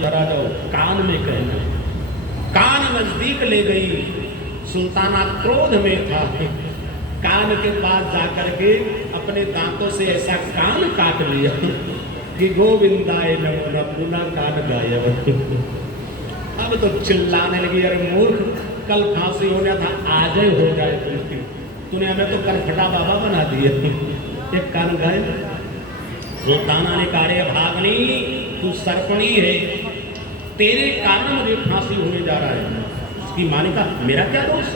धरा जाओ, कान में कहना। कान नजदीक ले गई, सुल्ताना क्रोध में था, कान के पास जाकर के अपने दांतों से ऐसा कान काट लिया कि गोविंदाय नमो न पुनः कान गायब। अब तो चिल्लाने लगी, अरे मूर्ख, कल फांसी होना था, आज ही हो जाए, तूने हमें तो करफटा बाबा बना दिया, एक कान गायब। सुल्ताना ने कहा, रे भागनी, तू सर्पणी है, तेरे कारण मुझे फांसी होने जा रहा है। उसकी माँ ने कहा, मेरा क्या दोष?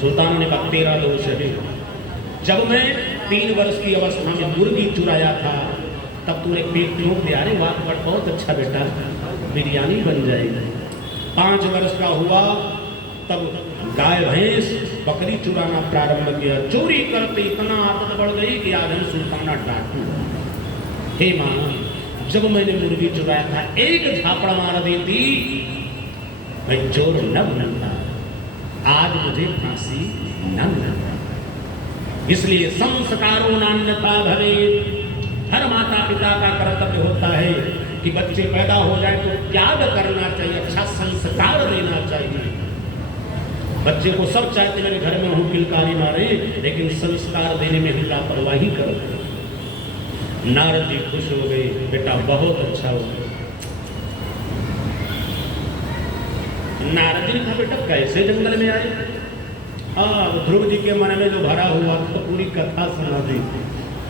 सुल्ताना ने कहा, तेरा दोष है। जब मैं 3 वर्ष की अवस्था में मुर्गी चुराया था, तब तूने पेट ठोक दिया, अरे वाह बहुत अच्छा बेटा, बिरयानी बन जाएगी। 5 वर्ष का हुआ तब गाय भैंस बकरी चुराना प्रारंभ किया। चोरी करते इतना आदत बढ़ गई कि आज हम सुल्ताना डाकू। हे माँ, जब मैंने मुर्गी चुराया था, एक झापड़ मार देती, मैं चोर न बनता, आज मुझे फांसी न मिलता। इसलिए संस्कारों नान्यथा भवे, हर माता पिता का कर्तव्य होता है कि बच्चे पैदा हो जाए तो त्याग करना चाहिए, अच्छा संस्कार देना चाहिए। बच्चे को सब चाहते मेरे घर में हूँ किलकारी मारे, लेकिन संस्कार देने में ही लापरवाही करो। नारद जी खुश हो गए, बेटा बहुत अच्छा हो। नारद जी ने कहा, बेटा कैसे जंगल में आए? ध्रुव जी के मन में जो भरा हुआ तो पूरी कथा सुना दी।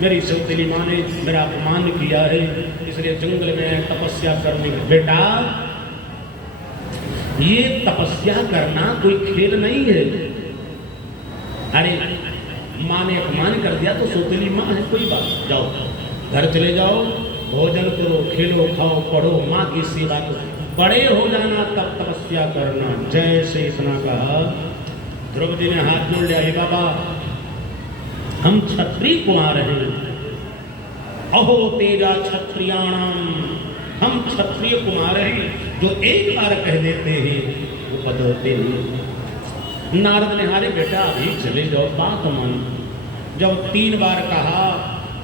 मेरी सौतेली माँ ने मेरा अपमान किया है, इसलिए जंगल में तपस्या करने। बेटा, ये तपस्या करना कोई खेल नहीं है। अरे माँ ने अपमान कर दिया तो सौतेली माँ है, कोई बात, जाओ घर चले जाओ, भोजन करो, खेलो खाओ, पढ़ो, माँ की सेवा करो, बड़े हो जाना तब तपस्या करना। जैसे इतना कहा, ध्रुव जी ने हाथ जोड़ लिया, हे बाबा, हम क्षत्रिय कुमार हैं, अहो तेजा क्षत्रियाणाम, हम क्षत्रिय कुमार हैं, जो एक बार कह देते हैं वो बदलते नहीं। नारद ने, हारे बेटा अभी चले जाओ, बात मान। जब 3 बार कहा,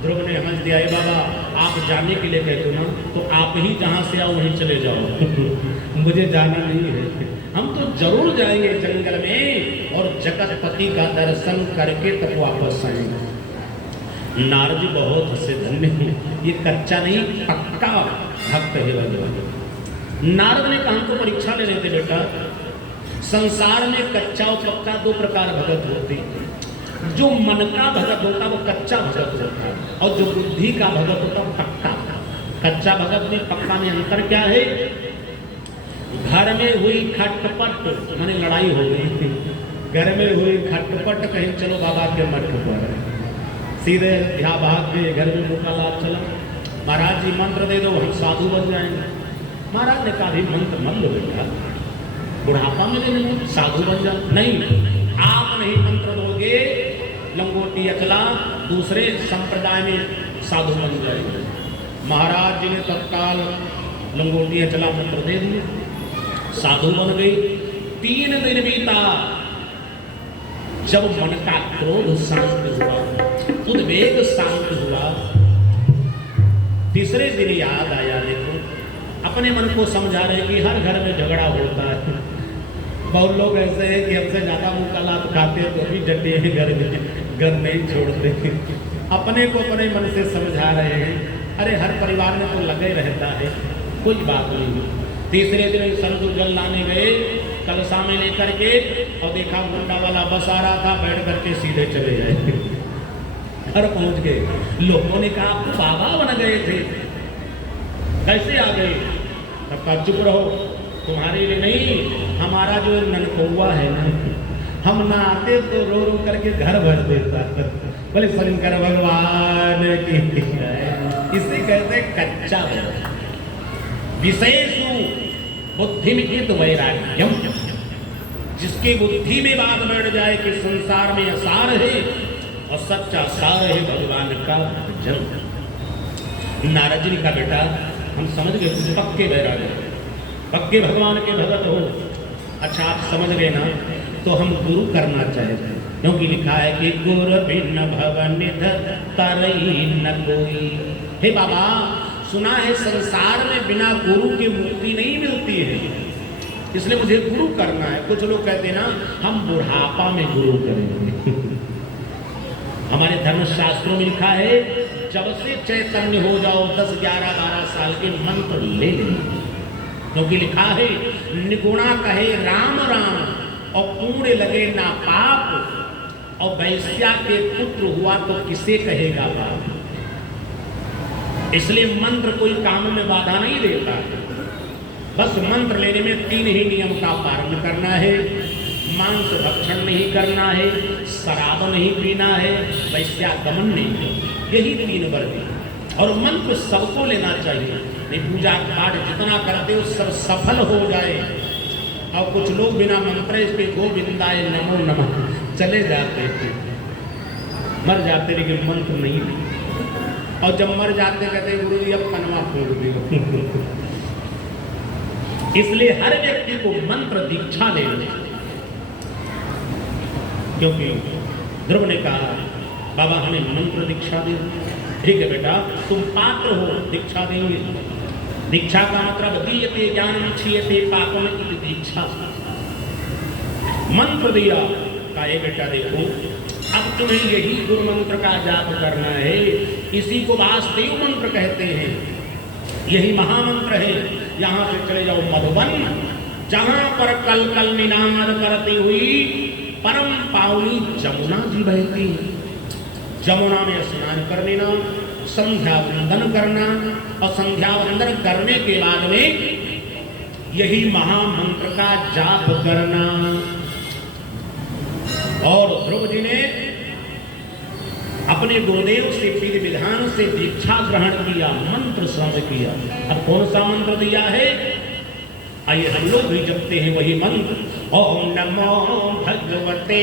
ध्रुव ने हंस दिया, बाबा आप जाने के लिए कहते हो ना, तो आप ही जहाँ से आओ वहीं चले जाओ मुझे जाना नहीं है। हम तो जरूर जाएंगे जंगल में और जगतपति का दर्शन करके तब वापस आएंगे। नारद जी बहुत हंसे, धन्य है, ये कच्चा नहीं पक्का भक्त है भगवान। नारद ने कहा, हमको परीक्षा ले रहे थे बेटा, संसार में कच्चा और पक्का 2 प्रकार भगत होते हैं। जो मन का भगत होता वो कच्चा भगत होता है, और जो बुद्धि का भगत होता वो पक्का। कच्चा भगत में पक्का में अंतर क्या है? घर में हुई खटपट, माने लड़ाई हो गई, घर में हुई खटपट, कहीं चलो बाबा के मठ पर, सीधे यहाँ भाग गए, घर में मुका लाभ चला, महाराज जी मंत्र दे दो, हम साधु बन जाएंगे। महाराज ने कहा, भी मंत्र मत लो बेटा, बुढ़ापा में देने साधु बन जा। नहीं, आप नहीं मंत्र दोगे, लंगोटी अचला दूसरे संप्रदाय में साधु बन जाएंगे। महाराज जी ने तत्काल लंगोटी अचला मंत्र दे दिए, साधु बन गए। 3 दिन बीता, जब मन का क्रोध शांत हुआ, उद्वेग शांत हुआ, तीसरे दिन याद आया, देखो अपने मन को समझा रहे कि हर घर में झगड़ा होता है। बहुत लोग ऐसे हैं कि हमसे ज्यादा मुंह का लाभ खाते हैं तो भी डटे हैं, घर में घर नहीं छोड़ते। अपने को अपने मन से समझा रहे हैं, अरे हर परिवार में तो लगे रहता है, कोई बात नहीं। तीसरे दिन सरजू जल लाने गए, कलशा में लेकर के, और देखा मुंडा वाला बस आ रहा था, बैठ करके सीधे चले जाए। घर पहुंच गए, लोगों ने कहा आप तो बाबा बन गए थे, कैसे आ गए? तब कहा, चुप रहो, तुम्हारे लिए नहीं, हमारा जो ननकौआ है ना, हम ना आते तो रो रो करके घर भर देता। बोले शंकर भगवान की, इसे कहते कच्चा भगत। विशेषु बुद्धि में हित वैराग्यम, जिसकी बुद्धि में बात बैठ जाए कि संसार में असार है और सच्चा सार है भगवान का भजन। नारद जी का बेटा, हम समझ गए तुम पक्के वैराग्य, पक्के भगवान के भगत हो। अच्छा आप समझ गए ना, तो हम गुरु करना चाहते हैं, क्योंकि लिखा है कि गुरु बिन भवन तरई न कोई। हे बाबा, सुना है संसार में बिना गुरु के मुक्ति नहीं मिलती है, इसलिए मुझे गुरु करना है। कुछ लोग कहते हैं ना हम बुढ़ापा में गुरु करेंगे। हमारे धर्मशास्त्रों में लिखा है जब से चैतन्य हो जाओ 10, 11, 12 साल के मंत्र ले लेंगे, क्योंकि लिखा है निगुणा कहे राम राम और कूड़े लगे ना पाप, और वैश्या के पुत्र हुआ तो किसे कहेगा बाप। इसलिए मंत्र कोई काम में बाधा नहीं देता है, बस मंत्र लेने में 3 ही नियम का पालन करना है। मांस भक्षण नहीं करना है, शराब नहीं पीना है, वैश्यागमन नहीं है, यही 3 वर्ग। और मंत्र सबको लेना चाहिए, नहीं पूजा पाठ जितना करते हो सब सफल हो जाए। और कुछ लोग बिना मंत्र पे गोविंदाय नमो नमः चले जाते थे, मर जाते लेकिन मंत्र नहीं। और जब मर जाते कहते गुरु जी अब कनवा फोड़ दियो। इसलिए हर व्यक्ति को मंत्र दीक्षा लेनी चाहिए, क्योंकि ध्रुव ने कहा बाबा हमें मंत्र दीक्षा दे। ठीक है बेटा तुम पात्र हो, दीक्षा देंगे। दीक्षा का मतलब दीयते ज्ञानम क्षीयते पापम इति दीक्षा। मंत्र दिया का ये बेटा देखो अब तुम्हें यही गुरु मंत्र का जाप करना है, इसी को वासुदेव मंत्र कहते हैं, यही महामंत्र है। यहाँ से चले जाओ मधुबन, जहां पर कल कल निनाद करती हुई परम पावनी जमुना जी बहती है। जमुना में स्नान कर लेना, संध्या वंदन करना, और संध्या वंदन करने के बाद में यही महामंत्र का जाप करना। और ध्रुव जी ने अपने गुरुदेव से विधि विधान से दीक्षा ग्रहण किया, मंत्र श्रवण किया। अब कौन सा मंत्र दिया है आइए हम लोग भी जपते हैं वही मंत्र। ओम नमो भगवते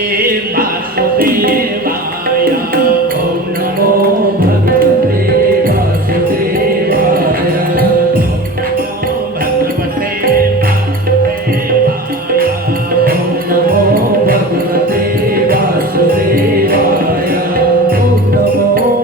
वासुदेवाय, ओम नमो भगवते वासुदेवाय, ओम भगवते वासुदेवाय, ओम नमो भगवते वासुदेवाय, ओम नमो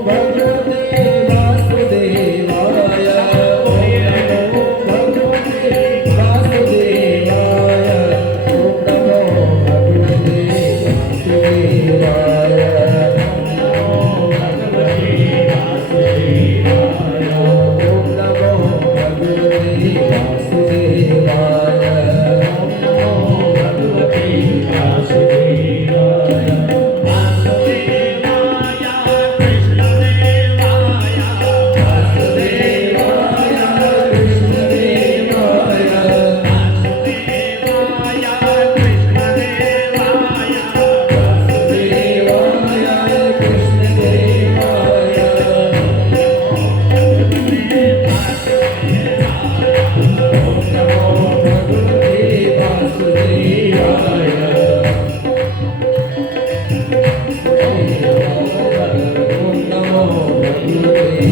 भगवते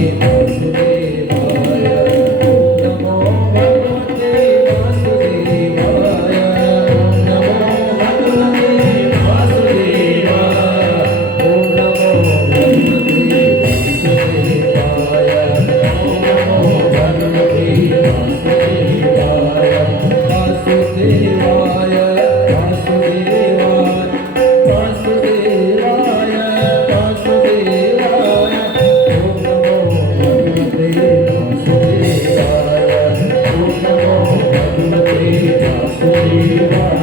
वासुदेवाय,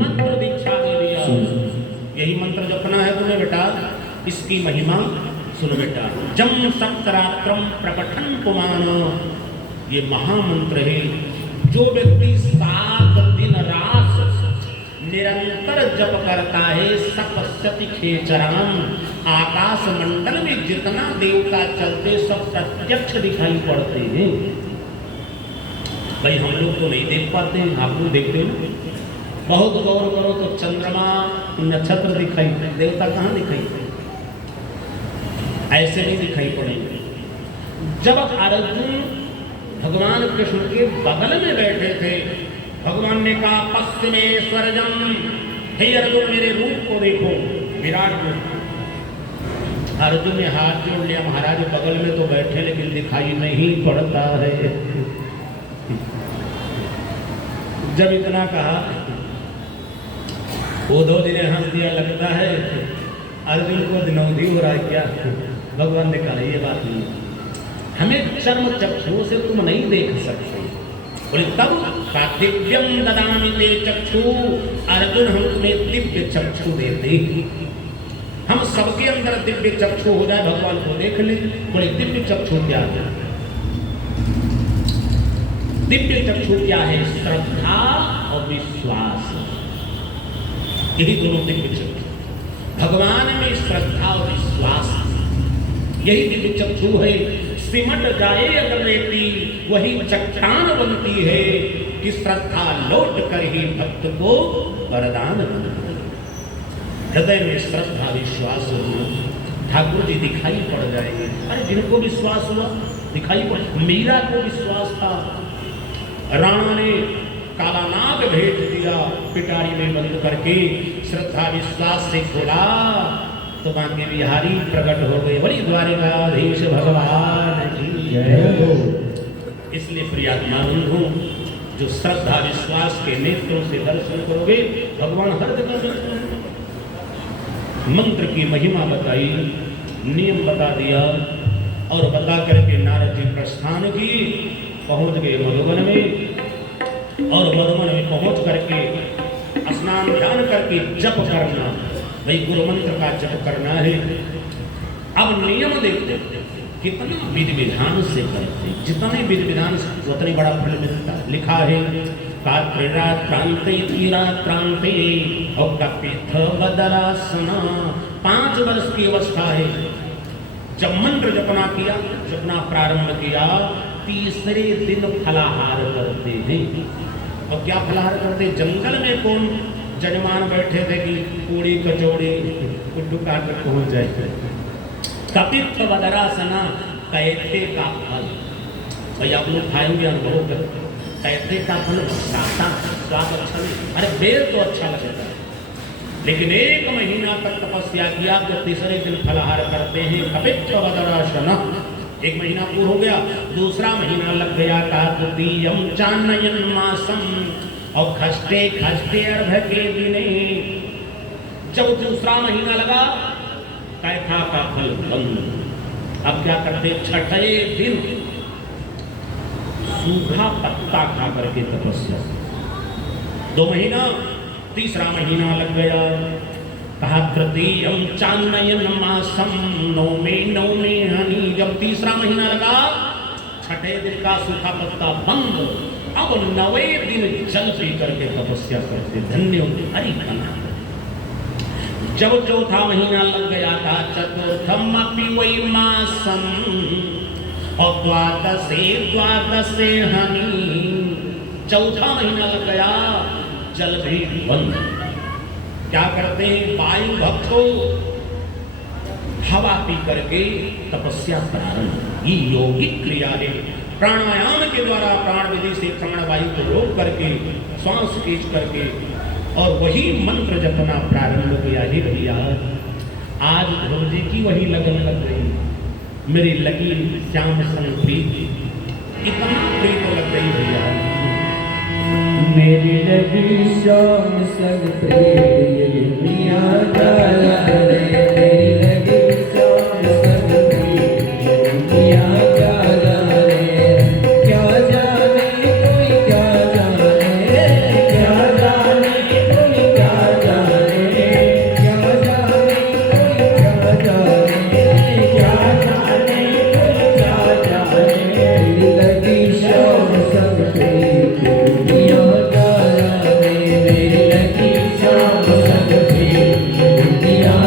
मंत्र दीक्षा दे दिया। यही मंत्र जपना है तुम्हें बेटा। इसकी महिमा सुनो बेटा। जम सप्तरात्रम प्रकटन पुमान, ये महामंत्र है। जो व्यक्ति 7 दिन रात निरंतर जप करता है, सपश्यति खेचराम, आकाश मंडल में जितना देवता चलते सब प्रत्यक्ष दिखाई पड़ते हैं। भाई हम लोग तो नहीं देख पाते हैं, आप लोग देखते हो। बहुत गौर करो तो चंद्रमा नक्षत्र दिखाई, देवता कहाँ दिखाई पड़े? ऐसे नहीं दिखाई पड़ेंगे। जब अर्जुन भगवान कृष्ण के बगल में बैठे थे भगवान ने कहा पश्चिमेश्वरजम, हे अर्जुन मेरे रूप को देखो, विराट रूप। अर्जुन ने हाथ जोड़ लिया, महाराज बगल में तो बैठे लेकिन दिखाई नहीं पड़ता है। जब इतना कहा उद्धव जी ने हंस दिया, लगता है अर्जुन को दिनौंधी हो रहा है क्या। भगवान ने कहा ये बात नहीं, हमें चर्म चक्षुओं से तुम नहीं देख सकते। बोले तब दिव्यम ददामि ते चक्षु, अर्जुन हम तुम्हें दिव्य चक्षु देते, हम सबके अंदर दिव्य चक्षु हो जाए, भगवान को देख ले। बोले दिव्य चक्षु क्या है? दिव्य चक्षु क्या है? श्रद्धा और विश्वास, यही दोनों दिव्य चक्षु। भगवान में श्रद्धा और विश्वास, यही दिव्य चक्षु है। सिमट जाए अगर रेती वही चट्टान बनती है, कि श्रद्धा लौट कर ही भक्त को वरदान बनती है। हृदय में श्रद्धा विश्वास हो, ठाकुर जी दिखाई पड़ जाएंगे। अरे जिनको विश्वास हुआ दिखाई पड़, मीरा को विश्वास था, राणा ने काला नाग भेज दिया पिटारी में बंद करके, श्रद्धा विश्वास से खोला तो बांके बिहारी प्रकट हो गए। बड़ी द्वारिकाधीश भगवान की जय हो। इसलिए प्रियात्मा बंधु, जो श्रद्धा विश्वास के नेत्रों से दर्शन करोगे, भगवान हर जगह दर्शन। मंत्र की महिमा बताई, नियम बता दिया, और बता करके नारद जी प्रस्थान की, पहुंच गए मधुबन में। और मधुबन में पहुंच करके स्नान ध्यान करके जप करना, भाई गुरु मंत्र का जप करना है। अब नियम देखते कितना विधि विधान से करते, जितने विधि विधान से उतने बड़ा फल मिलता है। लिखा है क्रांति क्रांति और कपिथ बदलासना, 5 वर्ष की अवस्था है। जब मंत्र जपना किया, जपना प्रारंभ किया, तीसरे दिन फलाहार करते हैं। और क्या फलाहार करते? जंगल में कौन जजमान बैठे थे कि पूड़ी कचौड़ी कुड्डू काट कर पहुंच जाए। कपित्थ बदरासना, कैथे का फल, भाई आप लोग खाएंगे अनुभव कर, कैथे का फल साता स्वाद अच्छा नहीं। अरे बेर तो अच्छा लगता है, लेकिन 1 महीना तक तपस्या किया तो तीसरे दिन फलाहार करते हैं। कपित्थ बदरासना, 1 महीना पूरा हो गया, दूसरा महीना लग गया। कार्तिकम चानयन मासम, और खस्ते खस्ते अर्घ के दिने, जब दूसरा महीना लगा, कैथा का फल बंद। अब क्या करते? छठे दिन सूखा पत्ता खा करके तपस्या। 2 महीना, तीसरा महीना लग गया। कहा तृतीयम चानयन मासम, नौमे हनी, जब तीसरा महीना लगा, छठे दिन का सूखा पत्ता बंद। अब 9वें दिन जल पी करके तपस्या करते, धन्य होते हरि कन्हा। जब चौथा महीना लग गया था, चतुर्थम अपि वै मासम, और द्वादशे हनी, चौथा महीना लग गया, जल भी बंद। क्या करते हैं? वायु भक्तों हवा पी करके तपस्या प्रारंभ। ये योगिक क्रिया है। प्राणायाम के द्वारा प्राण विधि से प्राणवायु को रोक करके, श्वास खींच करके, और वही मंत्र जपना प्रारंभ किया। ही भैया आज ध्रुव जी की वही लगन लग रही, मेरी लगी श्याम संग प्रीति, इतना प्रीत लग गई भैया। मेरी लगी श्याम संग प्रीति, मिया काला रे, मेरी लगी श्याम संग प्रीति, मिया काला रे। क्या जाने कोई क्या जाने, क्या जाने कोई क्या जाने, क्या जाने कोई क्या जाने, क्या जाने कोई क्या जाने। मेरी लगी श्याम संग प्रीति, मिया काला रे, मेरी लगी श्याम संग प्रीति, मिया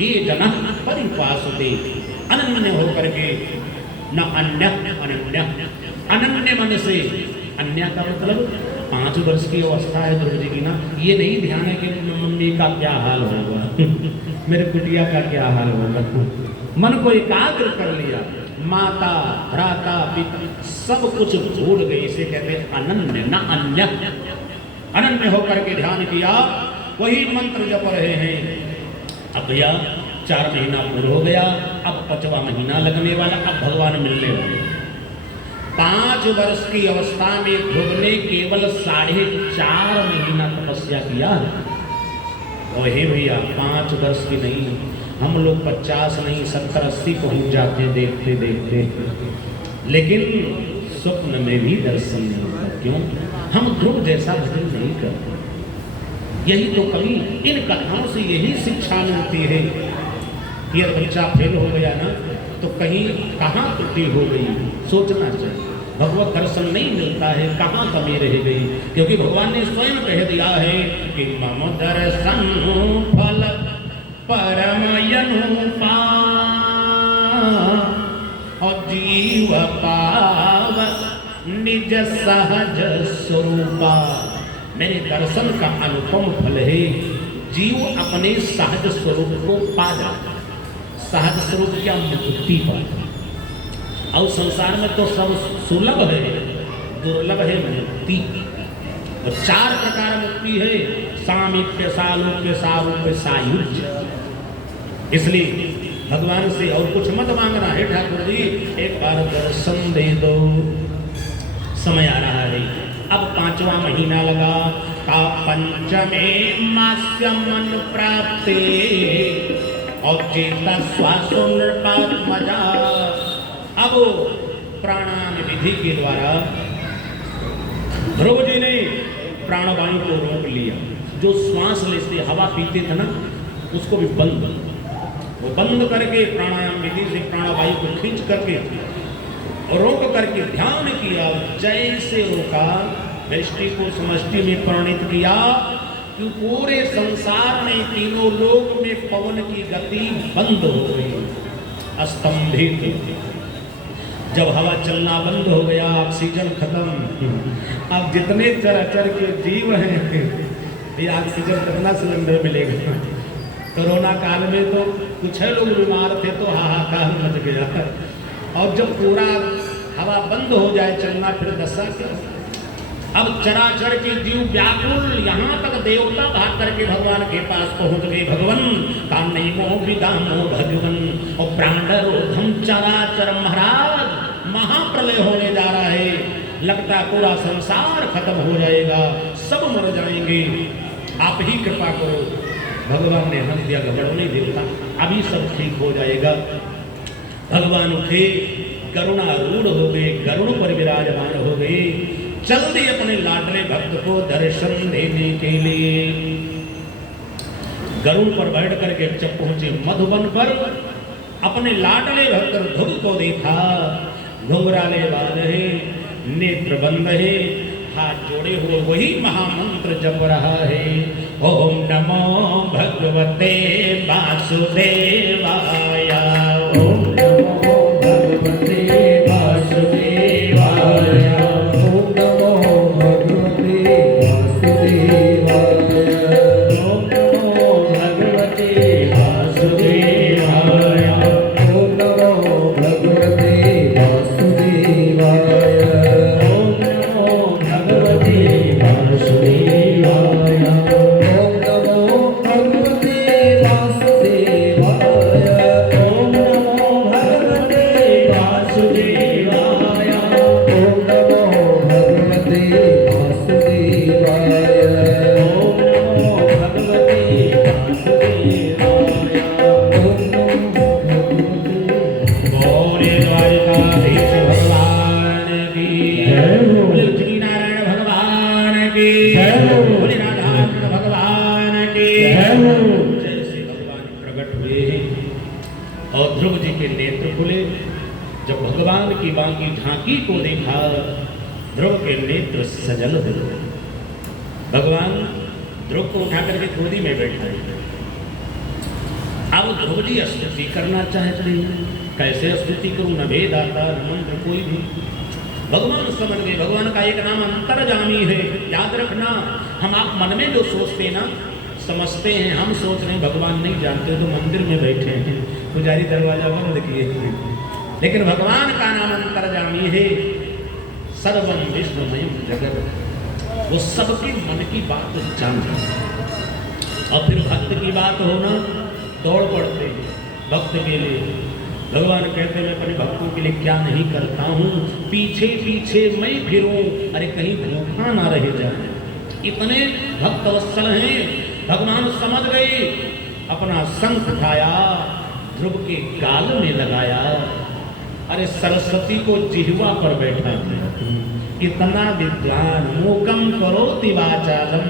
ये जन परिपासते, अनन्य होकर के, न अन्य अनन्य, अनन्य मन से, अन्य का मतलब 5 वर्ष की अवस्था है ध्रुव जी की ना, ये नहीं ध्यान है कि मम्मी का क्या हाल होगा मेरे कुटिया का क्या हाल होगा। मन को एकाग्र कर लिया, माता भ्राता पिता सब कुछ भूल गए, इसे कहते हैं अनन्य, न अन्य, अनन्य होकर के ध्यान किया, वही मंत्र जप रहे हैं। अब भैया 4 महीना पूरा हो गया, अब 5वां महीना लगने वाला, अब भगवान मिलने वाले। 5 वर्ष की अवस्था में ध्रुव ने केवल 4.5 महीना तपस्या किया। और हे भैया 5 वर्ष की नहीं, हम लोग 50 नहीं 70-80 पहुंच जाते देखते देखते, लेकिन स्वप्न में भी दर्शन नहीं होता। क्यों? हम ध्रुव जैसा भजन नहीं करते। यही तो कभी इन कथाओं से यही शिक्षा मिलती है कि यदि बच्चा फेल हो गया ना तो कहीं कहाँ त्रुटि हो गई, सोचना चाहिए। भगवत दर्शन नहीं मिलता है, कहाँ कमी रह गई, क्योंकि भगवान ने स्वयं कह दिया है कि मम दर्शन फल परमयनुपा और जीव पाव निज सहज स्वरूपा। मेरे दर्शन का अनुपम फल है, जीव अपने सहज स्वरूप को पा जाता। सहज स्वरूप क्या? मुक्ति पाता। और संसार में तो सब सुलभ है, दुर्लभ है मुक्ति। और 4 प्रकार मुक्ति है, सामीप्य, सालोक्य, सारूप्य, सायुज्य। इसलिए भगवान से और कुछ मत मांगना है, ठाकुर जी एक बार दर्शन दे दो। समय आ रहा है, अब 5वां महीना लगा, का 5मे मास्य मन प्राप्ते और चेता श्वासो नृपात्मजा। अब प्राणायाम विधि के द्वारा ध्रुव जी ने प्राणवायु को रोक लिया। जो श्वास लेते हवा पीते थे ना, उसको भी वो बंद करके प्राणायाम विधि से प्राणवायु को खींच करके और रोक करके ध्यान किया। जैसे रोका, वृष्टि को समष्टि में परिणित किया कि पूरे संसार में, तीनों लोक में पवन की गति बंद हो गई, स्तंभित। जब हवा चलना बंद हो गया, ऑक्सीजन खत्म। अब जितने चराचर के जीव हैं, ये ऑक्सीजन कितना सिलेंडर मिलेगा? कोरोना काल में तो कुछ लोग बीमार थे तो हाहाकार मच गया। और जब पूरा हवा बंद हो जाए चलना, फिर दशा क्या? अब चराचर के जीव व्याकुल, यहाँ तक देवता भाग करके भगवान के पास पहुंच गए। भगवन कान्मो विदामो भगवन और प्राणरोधम चराचर। महाराज महाप्रलय होने जा रहा है, लगता पूरा संसार खत्म हो जाएगा, सब मर जाएंगे, आप ही कृपा करो। भगवान ने हंस दिया, घबराओ नहीं देवता, अभी सब ठीक हो जाएगा। भगवान उठे, करुणारूढ़ हो गए, गरुड़ पर विराजमान हो गए, चल दिए अपने लाडले भक्त को दर्शन देने के लिए। गरुड़ पर बैठ करके जब पहुंचे मधुबन पर, अपने लाडले भक्त ध्रुव को देखा। घुंघराले बाल है, नेत्र बंद है, हाथ जोड़े हुए वही महामंत्र जप रहा है, ओम नमो भगवते वासुदेवाय। ओम नमो भगवते वासुदेवाय। ओम नमो भगवते वासुदेवाय। ओम नमो भगवते वासुदेवाय। ओम नमो भगवते वासुदेवाय। ओम नमो भगवते वासुदेवाय। ओम नमो भगवते वासुदेवाय। ओम नमो भगवते वासुदेवाय। ओम नमो भगवते वासुदेवाय। ओम नमो भगवते वासुदेवाय। ओम नमो गौरी द्वारिकाधीश भगवान की जय हो। बोले श्री नारायण भगवान की जय हो। बोले राधाकृष्ण भगवान की जय हो। जैसे भगवान प्रकट हुए और ध्रुव जी के नेत्र खुले, जब भगवान की बाकी झांकी को देखा, ध्रुव के नेत्र सजल हो गए। भगवान ध्रुव को उठा करके गोदी में बैठाए। अब ध्रुव जी स्तुति करना चाहते हैं, कैसे स्तुति करूं, न भेद आता न मंत्र कोई भी। भगवान समझ गए, भगवान का एक नाम अंतर्जामी है। याद रखना, हम आप मन में जो सोचते ना समझते हैं, हम सोच रहे हैं भगवान नहीं जानते, तो मंदिर में बैठे हैं, पुजारी दरवाजा बंद किए, लेकिन भगवान का नाम अंतर्जामी है। सर्वम विष्णुमय जगत, वो सबके मन की बात जानते हैं। और फिर भक्त की बात होना, दौड़ पड़ते भक्त के लिए। भगवान कहते हैं मैं अपने भक्तों के लिए क्या नहीं करता हूँ, पीछे पीछे मैं फिरूं, अरे कहीं धोखा ना रह जाए। इतने भक्त वत्सल हैं। भगवान समझ गए, अपना शंख उठाया, ध्रुव के गाल में लगाया। अरे सरस्वती को जिह्वा पर बैठा दिया। इतना विद्वान, मूकम करोति वाचालम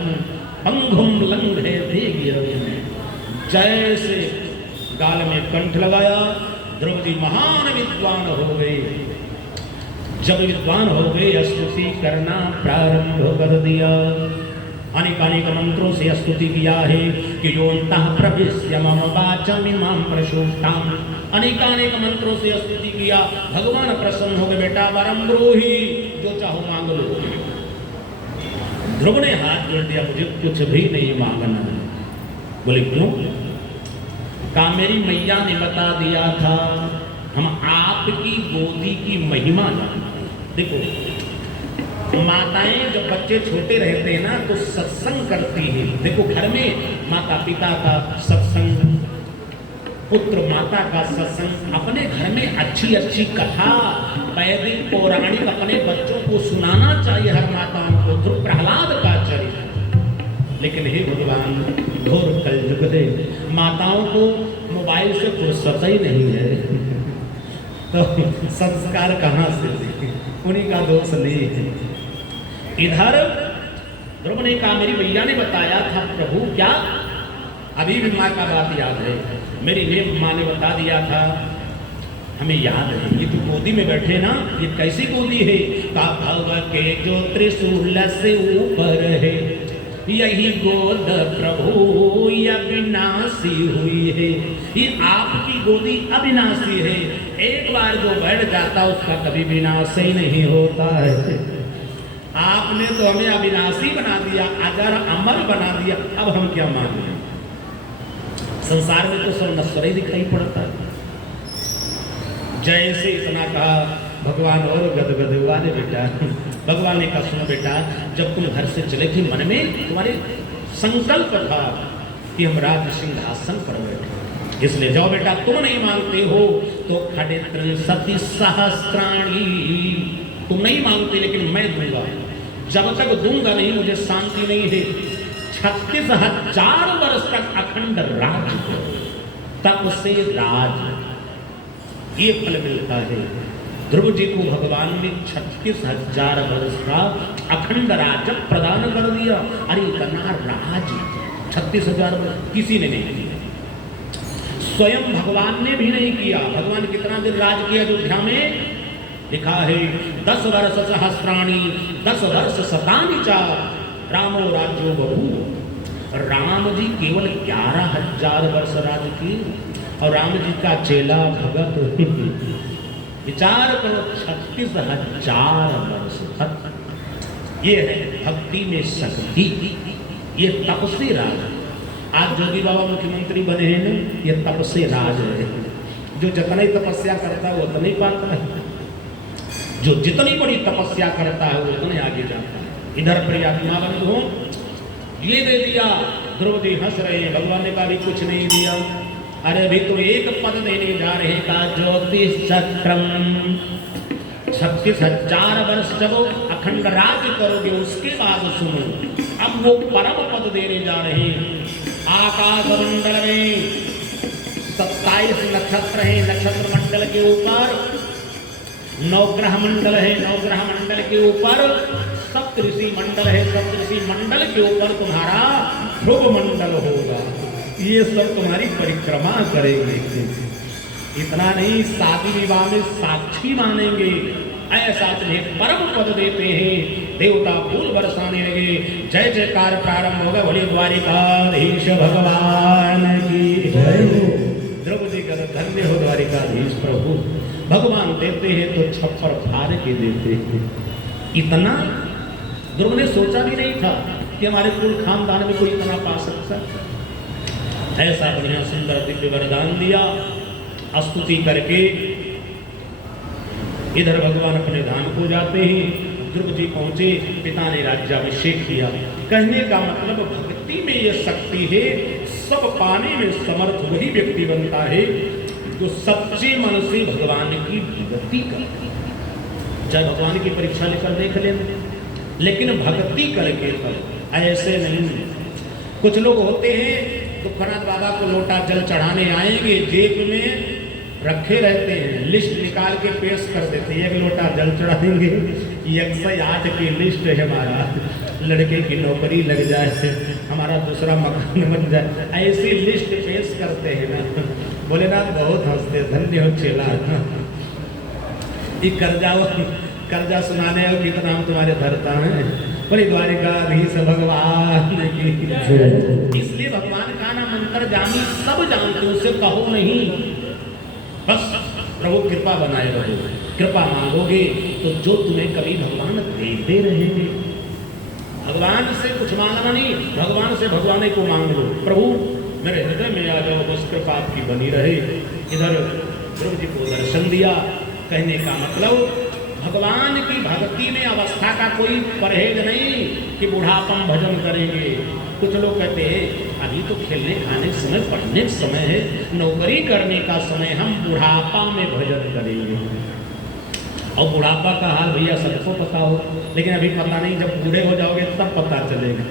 अंघुम लंघयते गिरम्। जैसे गाल में कंठ लगाया, ध्रुव जी महान विद्वान हो गए। जब विद्वान हो गए, स्तुति करना प्रारंभ कर दिया। अनेक मंत्रों से स्तुति किया है कि जो अंतः प्रविश्य मम वाचम इमां प्रसूताम्। अनेक मंत्रों से स्तुति किया। भगवान प्रसन्न हो गए, बेटा वरम ब्रूहि, जो चाहो मांग लो। ध्रुव ने हाथ जोड़ दिया, मुझे कुछ भी नहीं मांगना। बोले क्यों? कहा मेरी मैया ने बता दिया था, हम आपकी गोदी की महिमा जानते हैं। देखो माताएं जब बच्चे छोटे रहते हैं ना तो सत्संग करती हैं। देखो घर में माता पिता का सत्संग, पुत्र माता का सत्संग, अपने घर में अच्छी अच्छी कथा वैदिक पौराणिक अपने बच्चों को सुनाना चाहिए हर माताओं को। ध्रुव प्रहलाद का चरित्र। लेकिन हे भगवान, घोर कलयुग है, माताओं को मोबाइल से फुर्सत ही नहीं है, तो संस्कार कहाँ से दें? उन्हीं का दोष नहीं है। इधर ध्रुव ने कहा मेरी मैया ने बताया था प्रभु, क्या अभी भी माँ का बात याद है? मेरी माँ ने बता दिया था, हमें याद है। ये तो गोदी में बैठे ना, ये कैसी गोदी है? का भव के जो त्रिशूल से ऊपर है, यही गोद प्रभु अविनाशी हुई है। ये आपकी गोदी अविनाशी है, एक बार जो बैठ जाता उसका कभी विनाश ही नहीं होता है। आपने तो हमें अविनाशी बना दिया, अजर अमर बना दिया, अब हम क्या मांगे? संसार में तो सब नश्वर ही दिखाई पड़ता है। जैसे इतना कहा, भगवान और गदगद हुआ ने बेटा। भगवान ने कहा सुनो बेटा, जब तुम घर से चले थे मन में तुम्हारे संकल्प था कि हम राज सिंहासन पर बैठे, इसलिए जाओ बेटा, तुम नहीं मांगते हो तो खड़े सती सहस्त्राणी, तुम नहीं मांगते लेकिन मैं दूंगा। जब तक दूंगा नहीं मुझे शांति नहीं है। 36,000 वर्ष तक अखंड राज, तब से राज, ये फल मिलता है। ध्रुव जी को भगवान ने 36,000 वर्ष का अखंड राज प्रदान कर दिया। अरे इतना राज 36,000 वर्ष किसी ने नहीं किया, स्वयं भगवान ने भी नहीं किया। भगवान कितना दिन राज किया? अयोध्या में लिखा है 10 वर्ष सहस्राणी 10 वर्ष शतानि च रामो राज्यो बभूव। राम जी केवल 11,000 वर्ष राज किए और राम जी का चेला भगत विचार करो 36,000 वर्ष तक। ये है भक्ति में शक्ति, ये तप से राज। आज जोगी बाबा मुख्यमंत्री बने हैं ना, ये तप से राज है। जो जितना ही तपस्या करता है वो उतना ही पाता है, जो जितनी बड़ी तपस्या करता है वो उतने आगे जाता है। इधर प्रियात्मा बंधु ये दे दिया, ध्रुव जी हंस रहे हैं। भगवान ने कहा भी कुछ नहीं दिया। अरे अभी तो एक पद देने जा रहे का ज्योतिष चक्रम। 36,000 वर्ष जब अखंड राज करोगे उसके बाद सुनो, अब वो परम पद देने जा रहे हैं। आकाश मंडल में 27 नक्षत्र हैं, नक्षत्र मंडल के ऊपर 9 ग्रह मंडल है, 9 ग्रह मंडल के ऊपर सप्तऋषि मंडल है, सप्तऋषि मंडल के ऊपर तुम्हारा ध्रुव मंडल होगा। ये सब तुम्हारी परिक्रमा करेंगे। इतना नहीं, शादी विवाह में साक्षी मानेंगे। ऐसा तुम्हें परम पद देते हैं। देवता फूल बरसाने लगे, जय जयकार प्रारंभ होगा। बोले द्वारिकाधीश भगवान की जय हो। कर धन्य हो द्वारिकाधीश प्रभु। भगवान देते हैं तो छप्पर फाड़ के देते हैं। इतना ध्रुव ने सोचा भी नहीं था कि हमारे कुल खानदान में कोई इतना पा सकता। ऐसा बढ़िया सुंदर दिव्य वरदान दिया। स्तुति करके इधर भगवान अपने धाम को जाते ही ध्रुव जी पहुंचे। पिता ने राज्याभिषेक किया। कहने का मतलब भक्ति में ये शक्ति है, सब पाने में समर्थ वही व्यक्ति बनता है जो सच्चे मन से भगवान की भक्ति करता है। चाहे भगवान की परीक्षा लेकर देख लें, लेकिन भक्ति करके कर, ऐसे नहीं। कुछ लोग होते हैं दुखनाथ बाबा को लोटा जल चढ़ाने आएंगे, जेब में रखे रहते हैं, लिस्ट निकाल के पेश कर देते हैं, एक लोटा जल चढ़ा देंगे, 108 की लिस्ट है हमारा, लड़के की नौकरी लग जाए, हमारा दूसरा मकान बन जाए, ऐसी लिस्ट पेश करते हैं ना। भोलेनाथ बहुत हंसते, धन्य हो चेला, ये कर्जा सुनाने हो कितना हम तुम्हारे धरता हैं। बोले द्वारिकाधीश भगवान की। इसलिए भगवान का ना मंत्र जानी सब जानते, उसे कहो नहीं, बस प्रभु कृपा बनाए रहो। कृपा मांगोगे तो जो तुम्हें कभी भगवान देते रहेंगे। भगवान से कुछ मांगना नहीं, भगवान से भगवान को मांग लो। प्रभु मेरे हृदय में आ जाओ, बस कृपा आपकी बनी रहे। इधर ध्रुव जी को दर्शन दिया। कहने का मतलब भगवान की भक्ति में अवस्था का कोई परहेज नहीं कि बुढ़ापन भजन करेंगे। कुछ लोग कहते हैं अभी तो खेलने खाने समय, पढ़ने का समय है, नौकरी करने का समय, हम बुढ़ापा में भजन करेंगे। और बुढ़ापा का हाल भैया सबको पता हो, लेकिन अभी पता नहीं, जब बूढ़े हो जाओगे तब पता चलेगा।